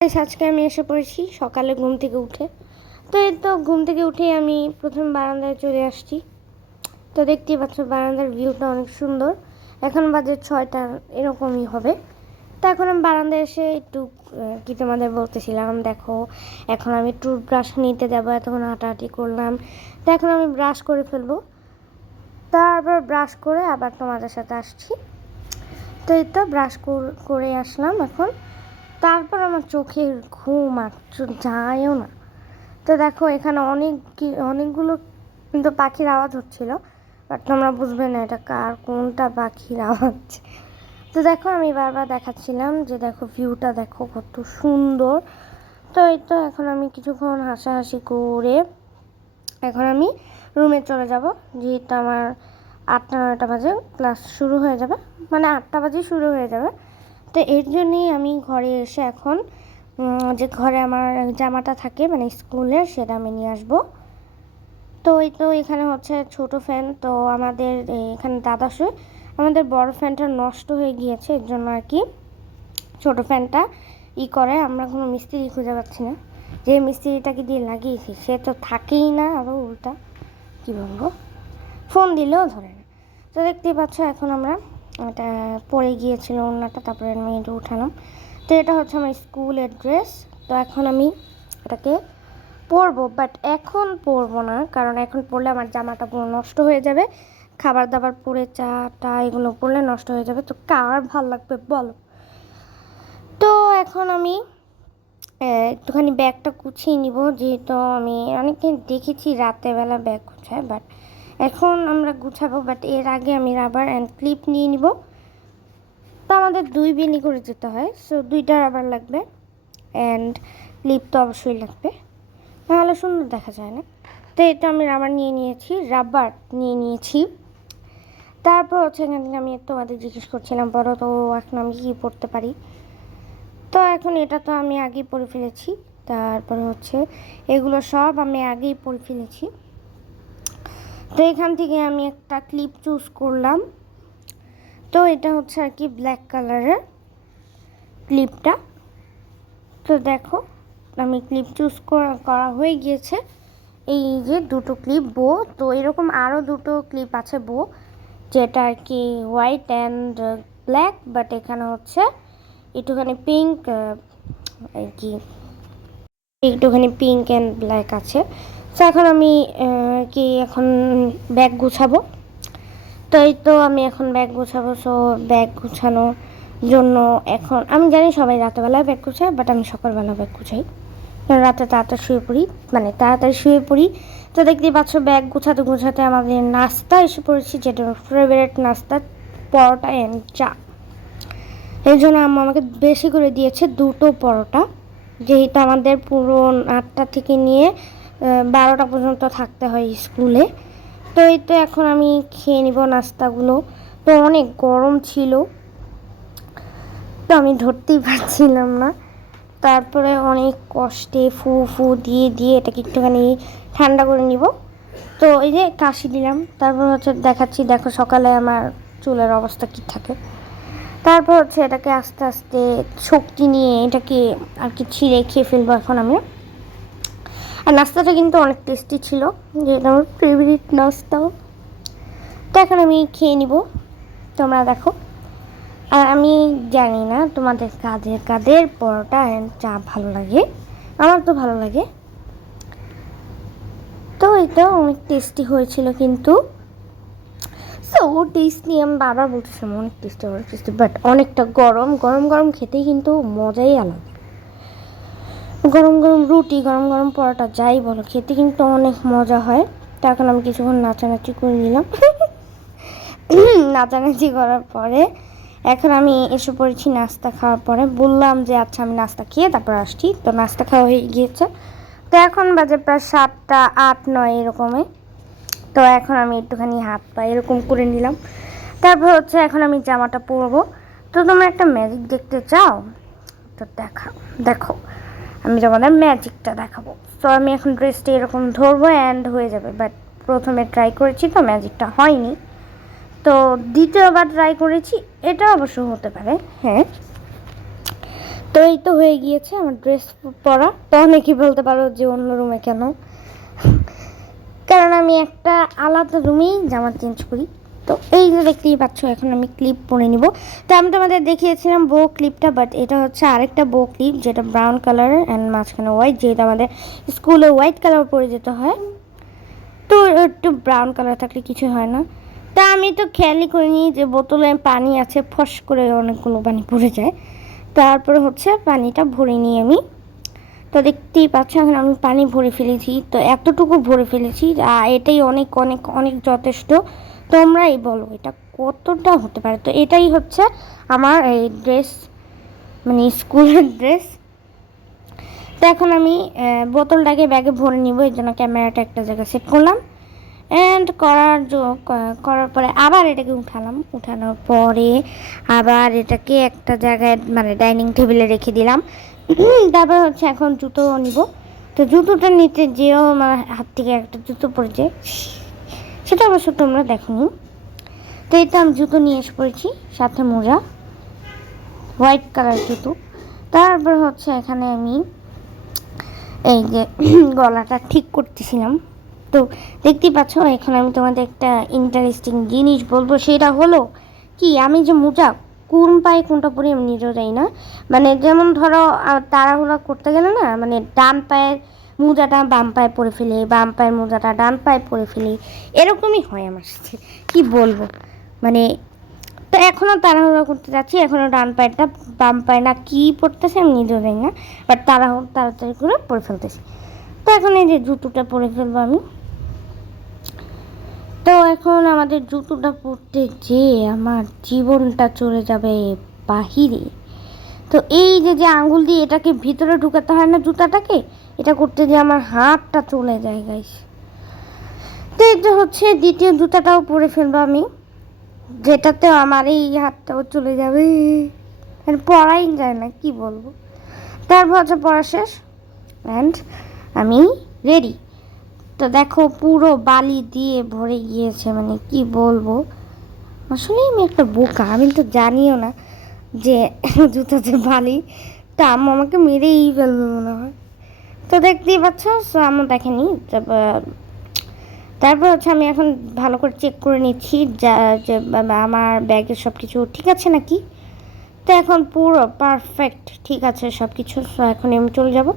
আজকে আমি এসে পড়েছি সকালে ঘুম থেকে উঠে। তো এই তো ঘুম থেকে উঠেই আমি প্রথম বারান্দায় চলে আসছি। তো দেখতেই পাচ্ছ বারান্দার ভিউটা অনেক সুন্দর। এখন বাজে 6টা এরকমই হবে। তো এখন আমি বারান্দায় এসে একটু কি তোমাদের বলতেছিলাম, দেখো এখন আমি টুথব্রাশ নিতে যাবো। এতক্ষণ হাঁটাহাঁটি করলাম, তো এখন আমি ব্রাশ করে ফেলবো। তারপর ব্রাশ করে আবার তোমাদের সাথে আসছি। তো এই তো ব্রাশ করে আসলাম এখন। তারপর আমার চোখের ঘুম আর যায়ও না। তো দেখো এখানে অনেকগুলো কিন্তু পাখির আওয়াজ হচ্ছিল, বাট তোমরা বুঝবে না এটা কার কোনটা পাখির আওয়াজ। তো দেখো আমি বারবার দেখাচ্ছিলাম যে দেখো ভিউটা দেখো কত সুন্দর। তো এই তো এখন আমি কিছুক্ষণ হাসাহাসি করে এখন আমি রুমে চলে যাব, যেহেতু আমার 8টা 9টা বাজে ক্লাস শুরু হয়ে যাবে, মানে 8টা বাজে শুরু হয়ে যাবে। তো এর জন্যই আমি ঘরে এসে এখন যে ঘরে আমার জামাটা থাকে মানে স্কুলের, সেটা আমি নিয়ে আসবো। তো এই তো এখানে হচ্ছে ছোট ফ্যান, তো আমাদের এখানে দাদা শুয়ে, আমাদের বড় ফ্যানটা নষ্ট হয়ে গিয়েছে, এর জন্য আর কি ছোট ফ্যানটা করে। আমরা কোনো মিস্ত্রি খুঁজে পাচ্ছি না, যে মিস্ত্রিটাকে দিয়ে লাগিয়েছি সে তো থাকেই না, আরও উল্টা কী বলবো, ফোন দিলেও ধরে না। তো দেখতেই পাচ্ছ এখন আমরা এটা পরে গিয়েছিল ওড়নাটা, তারপরে আমি এটা উঠালাম। তো এটা হচ্ছে আমার স্কুলের ড্রেস। তো এখন আমি এটাকে পরবো, বাট এখন পরবো না, কারণ এখন পরলে আমার জামাটা পুরো নষ্ট হয়ে যাবে। খাবার দাবার পরে চা টা এগুলো পরলে নষ্ট হয়ে যাবে, তো কার ভাল লাগবে বলো। তো এখন আমি একটুখানি ব্যাগটা গুছিয়ে নিব, যেহেতু আমি অনেকদিন দেখেছি রাতেরবেলা ব্যাগ গুছায়, বাট এখন আমরা গুছাবো। বাট এর আগে আমি রাবার অ্যান্ড ক্লিপ নিয়ে নিব। তো আমাদের 2 বেনি করে যেতে হয়, সো 2টা রাবার লাগবে অ্যান্ড ক্লিপ তো অবশ্যই লাগবে, নাহলে সুন্দর দেখা যায় না। তো এটা আমি রাবার নিয়ে নিয়েছি। তারপর হচ্ছে এখান থেকে আমি তোমাদের জিজ্ঞেস করছিলাম বলো তো এখন আমি কী পড়তে পারি। তো এখন এটা তো আমি আগেই পড়ে ফেলেছি, তারপরে হচ্ছে এগুলো সব আমি আগেই পড়ে ফেলেছি। তো এখান থেকে আমি একটা ক্লিপ চুজ করলাম। তো এটা হচ্ছে আর কি ব্ল্যাক কালারের ক্লিপটা। তো দেখো আমি ক্লিপ চুজ করা হয়ে গিয়েছে। এই যে 2টো ক্লিপ বো, তো এরকম আরও 2টো ক্লিপ আছে বো, যেটা আর কি হোয়াইট অ্যান্ড ব্ল্যাক, বাট এখানে হচ্ছে একটুখানি পিঙ্ক আর কি, একটুখানি পিঙ্ক অ্যান্ড ব্ল্যাক আছে। তো এখন আমি কি এখন ব্যাগ গুছাবো। তো এই তো আমি এখন ব্যাগ গুছাবো। সো ব্যাগ গুছানোর জন্য এখন আমি জানি সবাই রাতেবেলায় ব্যাগ গুছায়, বাট আমি সকালবেলা ব্যাগ গুছাই, রাতে তাড়াতাড়ি শুয়ে পড়ি। তো দেখতেই পাচ্ছ ব্যাগ গুছাতে গুছাতে আমাদের নাস্তা এসে পড়েছি, যেটা ফেভারিট নাস্তা, পরোটা অ্যান্ড চা। এই জন্য আম্মা আমাকে বেশি করে দিয়েছে 2টো পরোটা, যেহেতু আমাদের পুরো 8টা থেকে নিয়ে 12টা পর্যন্ত থাকতে হয় স্কুলে। তো এই তো এখন আমি খেয়ে নিব নাস্তাগুলো। তো অনেক গরম ছিল, তো আমি ধরতেই পারছিলাম না। তারপরে অনেক কষ্টে ফু দিয়ে এটাকে একটুখানি ঠান্ডা করে নিব। তো এই যে কাশি দিলাম, তারপর হচ্ছে দেখাচ্ছি, দেখো সকালে আমার চুলের অবস্থা কী থাকে। তারপর হচ্ছে এটাকে আস্তে আস্তে শক্তি নিয়ে এটাকে আর কি ছিঁড়ে খেয়ে ফেলবো এখন আমি। আর নাস্তাটা কিন্তু অনেক টেস্টি ছিল, যেটা আমার ফেভারিট নাস্তাও। তো এখন আমি খেয়ে নিব, তোমরা দেখো। আর আমি জানি না তোমাদের কাদের পরোটা অ্যান্ড চা ভালো লাগে, আমার তো ভালো লাগে। তো এটা অনেক টেস্টি হয়েছিল, কিন্তু সো টেস্টি আমি বারবার বলতেছিলাম অনেক টেস্টি, বাট অনেকটা গরম গরম গরম খেতেই কিন্তু মজাই আলাদা। গরম গরম রুটি, গরম গরম পরোটা যাই বলো, খেতে কিন্তু অনেক মজা হয়। তো এখন আমি কিছুক্ষণ নাচানাচি করে নিলাম। নাচানাচি করার পরে এখন আমি এসে পড়েছি নাস্তা খাওয়ার পরে। বললাম যে আচ্ছা আমি নাস্তা খেয়ে তারপর আসছি। তো নাস্তা খাওয়া হয়ে গিয়েছে, তো এখন বাজে প্রায় 7টা 8 9 এরকমই। তো এখন আমি একটুখানি হাত পা এরকম করে নিলাম। তারপর হচ্ছে এখন আমি জামাটা পরবো। তো তোমরা একটা ম্যাজিক দেখতে চাও, তো দেখো আমি তোমাদের ম্যাজিকটা দেখাবো। তো আমি এখন ড্রেসটা এরকম ধরবো অ্যান্ড হয়ে যাবে, বাট প্রথমে ট্রাই করেছি তো ম্যাজিকটা হয়নি, তো দ্বিতীয়বার ট্রাই করেছি, এটা অবশ্য হতে পারে, হ্যাঁ। তো তো এই তো হয়ে গিয়েছে আমার ড্রেস পরা। তো অনেকেই বলতে পারো যে অন্য রুমে কেন, কারণ আমি একটা আলাদা রুমেই জামা চেঞ্জ করি। তো এই যে দেখতেই পাচ্ছ এখন আমি ক্লিপ পরে নিব। তো আমি তোমাদের দেখিয়েছিলাম বো ক্লিপটা, বাট এটা হচ্ছে আরেকটা বো ক্লিপ যেটা ব্রাউন কালার অ্যান্ড মাঝখানে হোয়াইট, যেহেতু আমাদের স্কুলে হোয়াইট কালার পরে যেতে হয়, তো একটু ব্রাউন কালার থাকলে কিছু হয় না। তা আমি তো খেয়ালই করিনি যে বোতলে পানি আছে, ফস করে অনেকগুলো পানি পড়ে যায়। তারপরে হচ্ছে পানিটা ভরে নিই আমি। তো দেখতেই পাচ্ছ এখন আমি পানি ভরে ফেলেছি, তো এতটুকু ভরে ফেলেছি, এটাই অনেক অনেক অনেক যথেষ্ট। তোমরাই বলো এটা কতটা হতে পারে। তো এটাই হচ্ছে আমার এই ড্রেস, মানে স্কুলের ড্রেস। তো এখন আমি বোতলটাকে ব্যাগে ভরে নিব, এর জন্য ক্যামেরাটা একটা জায়গায় সেট করলাম। অ্যান্ড করার পরে আবার এটাকে উঠানোর পরে আবার এটাকে একটা জায়গায় মানে ডাইনিং টেবিলে রেখে দিলাম। তারপর হচ্ছে এখন জুতো নিব। তো জুতোটা নিতে যেও আমার হাত থেকে একটা জুতো পড়েছে, সেটা অবশ্য তোমরা দেখোনি। তো এই তো আমি জুতো নিয়ে এসে পড়েছি, সাথে মোজা, হোয়াইট কালার জুতো। তারপর হচ্ছে এখানে আমি এই যে গলাটা ঠিক করতেছিলাম। তো দেখতেই পাচ্ছ এখন আমি তোমাদের একটা ইন্টারেস্টিং জিনিস বলবো, সেটা হলো কি আমি যে মোজা কোন পায়ে কোনটা পরি আমি নিজেও যাই না। মানে যেমন ধরো তাড়াহুড়া করতে গেলে না, মানে ডান পায়ের মোজাটা বাম পায়ে পরে ফেলি, বাম পায়ের মোজাটা ডান পায়ে পরে ফেলি, এরকমই হয় আমার সাথে। কী বলবো, মানে তো এখনও তাড়াহুড়া করতে যাচ্ছি, এখনও ডান পায়েরটা বাম পায়ে না কী পড়তেছে আমি নিজেও যাই না, বাট তাড়াতাড়ি করে পরে ফেলতেছি। তো এখন এই যে জুতোটা পরে ফেলবো আমি। তো এখন আমাদের জুতোটা পরতে যে আমার জীবনটা চলে যাবে বাহিরে। তো এই যে আঙ্গুল দিয়ে এটাকে ভিতরে ঢুকাতে হয় না জুতাটাকে, এটা করতে যে আমার হাতটা চলে যায় গাইস। তো এটা হচ্ছে দ্বিতীয় জুতাটাও পরে ফেলবো আমি, যেটাতে আমার এই হাতটাও চলে যাবে, পড়াই যায় না কি বলবো। তারপর হচ্ছে পড়া শেষ অ্যান্ড আমি রেডি। তো দেখো পুরো বালি দিয়ে ভরে গিয়েছে, মানে কি বলবো, আসলে আমি একটা বোকা, আমি তো জানিও না যে জুতাতে বালি, তা আম্মু আমাকে মেরেই ফেলবে মনে হয়। তো দেখতেই পাচ্ছ আম্মু দেখেনি। তারপর হচ্ছে আমি এখন ভালো করে চেক করে নিচ্ছি যে আমার ব্যাগের সব কিছু ঠিক আছে নাকি। তো এখন পুরো পারফেক্ট ঠিক আছে সব কিছু। এখন আমি চলে যাব,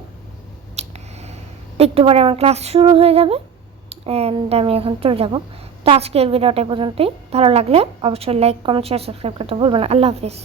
একটু পরে আমার ক্লাস শুরু হয়ে যাবে অ্যান্ড আমি এখন চলে যাব। তো আজকের ভিডিওটা পর্যন্তই। ভালো লাগলে অবশ্যই লাইক, কমেন্ট, শেয়ার, সাবস্ক্রাইব করতে ভুলবেন না। আল্লাহ হাফিজ।